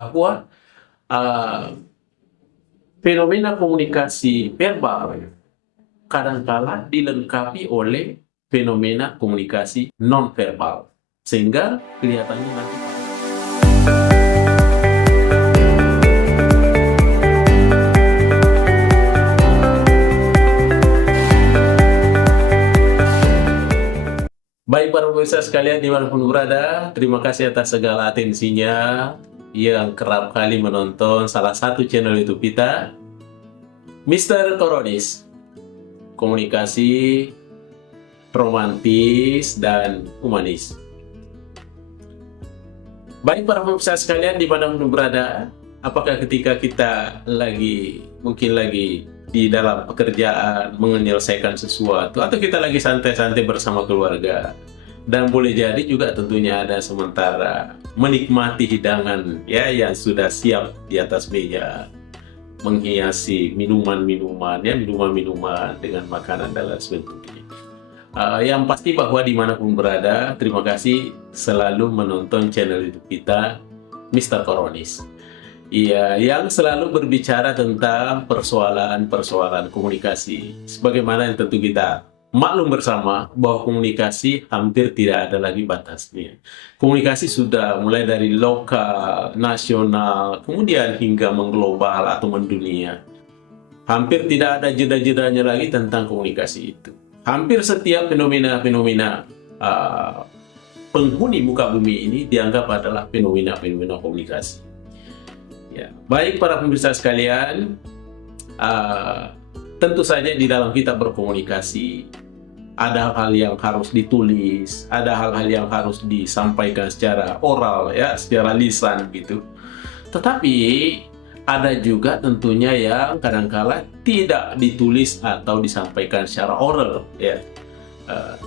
Bahwa uh, fenomena komunikasi verbal kadangkala dilengkapi oleh fenomena komunikasi non-verbal, sehingga kelihatannya nanti baik para pemirsa sekalian dimanapun berada, terima kasih atas segala atensinya yang kerap kali menonton salah satu channel YouTube kita, Mr. Koronis, komunikasi romantis dan humanis. Baik para pemirsa sekalian dimanapun berada, apakah ketika kita mungkin lagi di dalam pekerjaan menyelesaikan sesuatu, atau kita lagi santai-santai bersama keluarga, dan boleh jadi juga tentunya ada sementara menikmati hidangan ya yang sudah siap di atas meja, menghiasi minuman-minuman dengan makanan dan lain sebagainya. Yang pasti bahwa dimanapun berada, terima kasih selalu menonton channel YouTube kita, Mr. Koronis. Iya, yang selalu berbicara tentang persoalan-persoalan komunikasi. Sebagaimana yang tentu kita maklum bersama bahwa komunikasi hampir tidak ada lagi batasnya. Komunikasi sudah mulai dari lokal, nasional, kemudian hingga mengglobal atau mendunia. Hampir tidak ada jeda-jedanya lagi tentang komunikasi itu. Hampir setiap fenomena-fenomena penghuni muka bumi ini dianggap adalah fenomena-fenomena komunikasi. Ya, baik para pemirsa sekalian, tentu saja di dalam kita berkomunikasi ada hal yang harus ditulis, ada hal-hal yang harus disampaikan secara oral ya, secara lisan gitu. Tetapi ada juga tentunya yang kadangkala tidak ditulis atau disampaikan secara oral ya.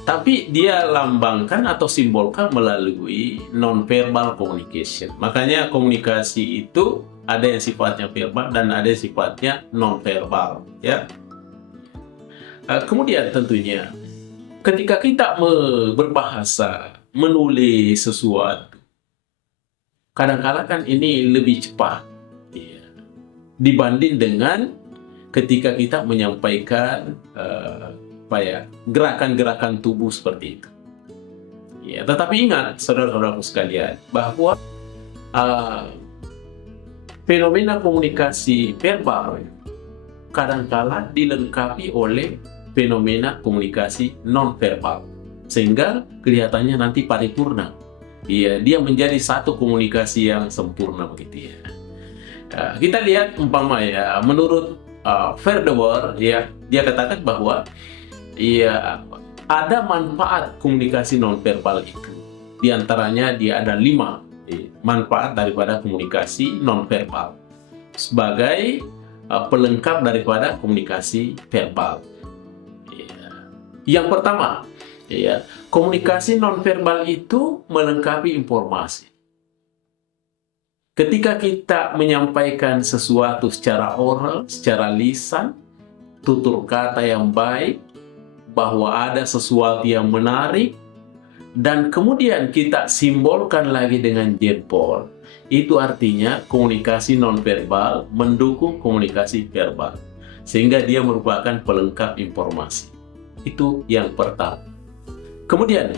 Tapi dia lambangkan atau simbolkan melalui non-verbal communication. Makanya komunikasi itu ada yang sifatnya verbal dan ada yang sifatnya non-verbal ya. Kemudian tentunya ketika kita berbahasa, menulis sesuatu, kadang-kala kan ini lebih cepat ya, dibanding dengan ketika kita menyampaikan gerakan-gerakan tubuh seperti itu. Ya, tetapi ingat saudara-saudaraku sekalian bahwa fenomena komunikasi verbal kadangkala dilengkapi oleh fenomena komunikasi non-verbal, sehingga kelihatannya nanti paripurna. Ya, dia menjadi satu komunikasi yang sempurna begitu ya. Kita lihat umpama ya, menurut Verdewer ya, dia katakan bahwa ya, ada manfaat komunikasi nonverbal itu. Di antaranya dia ada 5 manfaat daripada komunikasi nonverbal sebagai pelengkap daripada komunikasi verbal. Ya. Yang pertama, ya, komunikasi nonverbal itu melengkapi informasi. Ketika kita menyampaikan sesuatu secara oral, secara lisan, tutur kata yang baik, bahwa ada sesuatu yang menarik, dan kemudian kita simbolkan lagi dengan jempol, itu artinya komunikasi nonverbal mendukung komunikasi verbal, sehingga dia merupakan pelengkap informasi. Itu yang pertama. Kemudian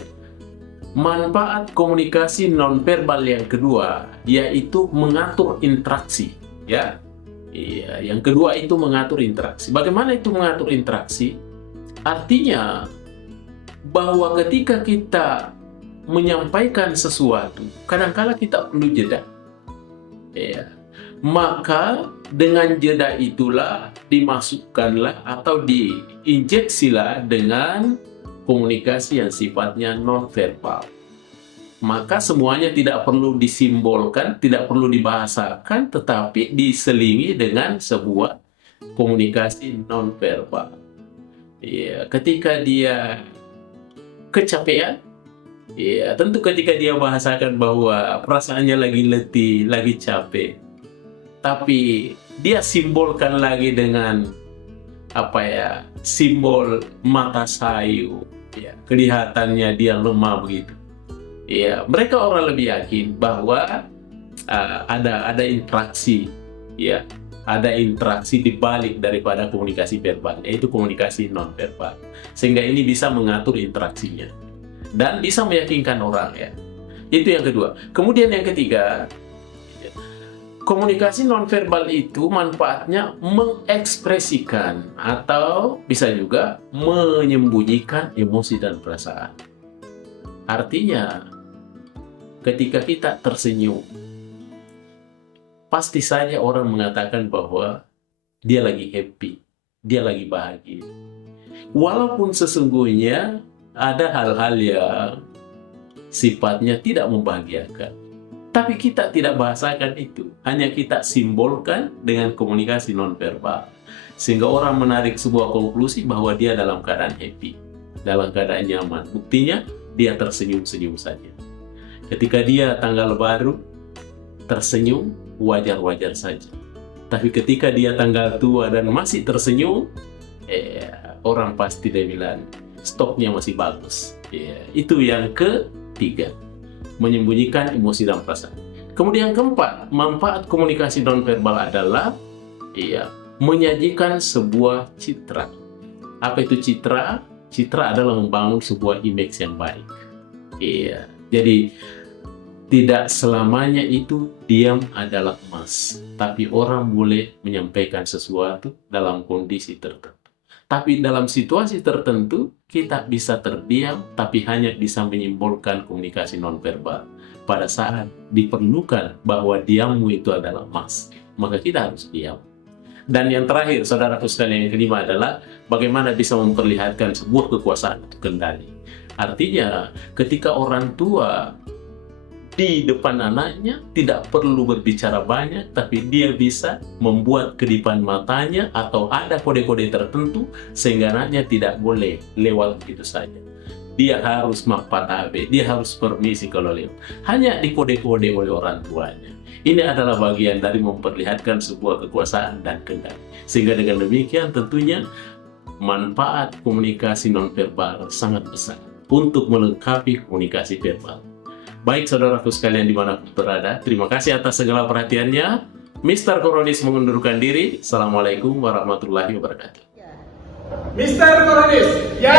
manfaat komunikasi nonverbal yang kedua yaitu mengatur interaksi ya. Iya, yang kedua itu mengatur interaksi. Bagaimana itu mengatur interaksi? Artinya bahwa ketika kita menyampaikan sesuatu, kadangkala kita perlu jeda. Ya. Maka dengan jeda itulah dimasukkanlah atau diinjeksilah dengan komunikasi yang sifatnya non-verbal. Maka semuanya tidak perlu disimbolkan, tidak perlu dibahasakan, tetapi diselingi dengan sebuah komunikasi non-verbal. Ya, ketika dia kecapean, ya tentu ketika dia bahasakan bahwa perasaannya lagi letih, lagi capek, tapi dia simbolkan lagi dengan simbol mata sayu, ya, kelihatannya dia lemah begitu. Ya, mereka orang lebih yakin bahwa ada interaksi, ya, ada interaksi di balik daripada komunikasi verbal, yaitu komunikasi non-verbal, sehingga ini bisa mengatur interaksinya dan bisa meyakinkan orang, ya. Itu yang kedua. Kemudian yang ketiga, komunikasi nonverbal itu manfaatnya mengekspresikan atau bisa juga menyembunyikan emosi dan perasaan. Artinya, ketika kita tersenyum, pasti saja orang mengatakan bahwa dia lagi happy, dia lagi bahagia. Walaupun sesungguhnya ada hal-hal yang sifatnya tidak membahagiakan, tapi kita tidak bahasakan itu, hanya kita simbolkan dengan komunikasi nonverbal, sehingga orang menarik sebuah konklusi bahwa dia dalam keadaan happy, dalam keadaan nyaman. Buktinya dia tersenyum-senyum saja. Ketika dia tanggal baru tersenyum, wajar-wajar saja. Tapi ketika dia tanggal tua dan masih tersenyum, orang pasti dia bilang stoknya masih bagus. Itu yang ketiga, menyembunyikan emosi dan perasaan. Kemudian keempat, manfaat komunikasi nonverbal adalah menyajikan sebuah citra. Apa itu citra? Citra adalah membangun sebuah image yang baik. Jadi tidak selamanya itu diam adalah emas, tapi orang boleh menyampaikan sesuatu dalam kondisi tertentu. Tapi dalam situasi tertentu, kita bisa terdiam, tapi hanya bisa menyimbolkan komunikasi nonverbal. Pada saat diperlukan bahwa diammu itu adalah emas, maka kita harus diam. Dan yang terakhir, saudaraku sekalian, yang kelima adalah bagaimana bisa memperlihatkan sebuah kekuasaan atau kendali. Artinya, ketika orang tua di depan anaknya tidak perlu berbicara banyak, tapi dia bisa membuat kedipan matanya atau ada kode-kode tertentu sehingga anaknya tidak boleh lewat begitu saja. Dia harus mapatabe, dia harus permisi kalau lewat. Hanya dikode-kode oleh orang tuanya. Ini adalah bagian dari memperlihatkan sebuah kekuasaan dan kendali. Sehingga dengan demikian tentunya manfaat komunikasi nonverbal sangat besar untuk melengkapi komunikasi verbal. Baik saudaraku sekalian dimanapun berada, terima kasih atas segala perhatiannya. Mr. Koronis mengundurkan diri. Assalamualaikum warahmatullahi wabarakatuh. Mr. Koronis, ya!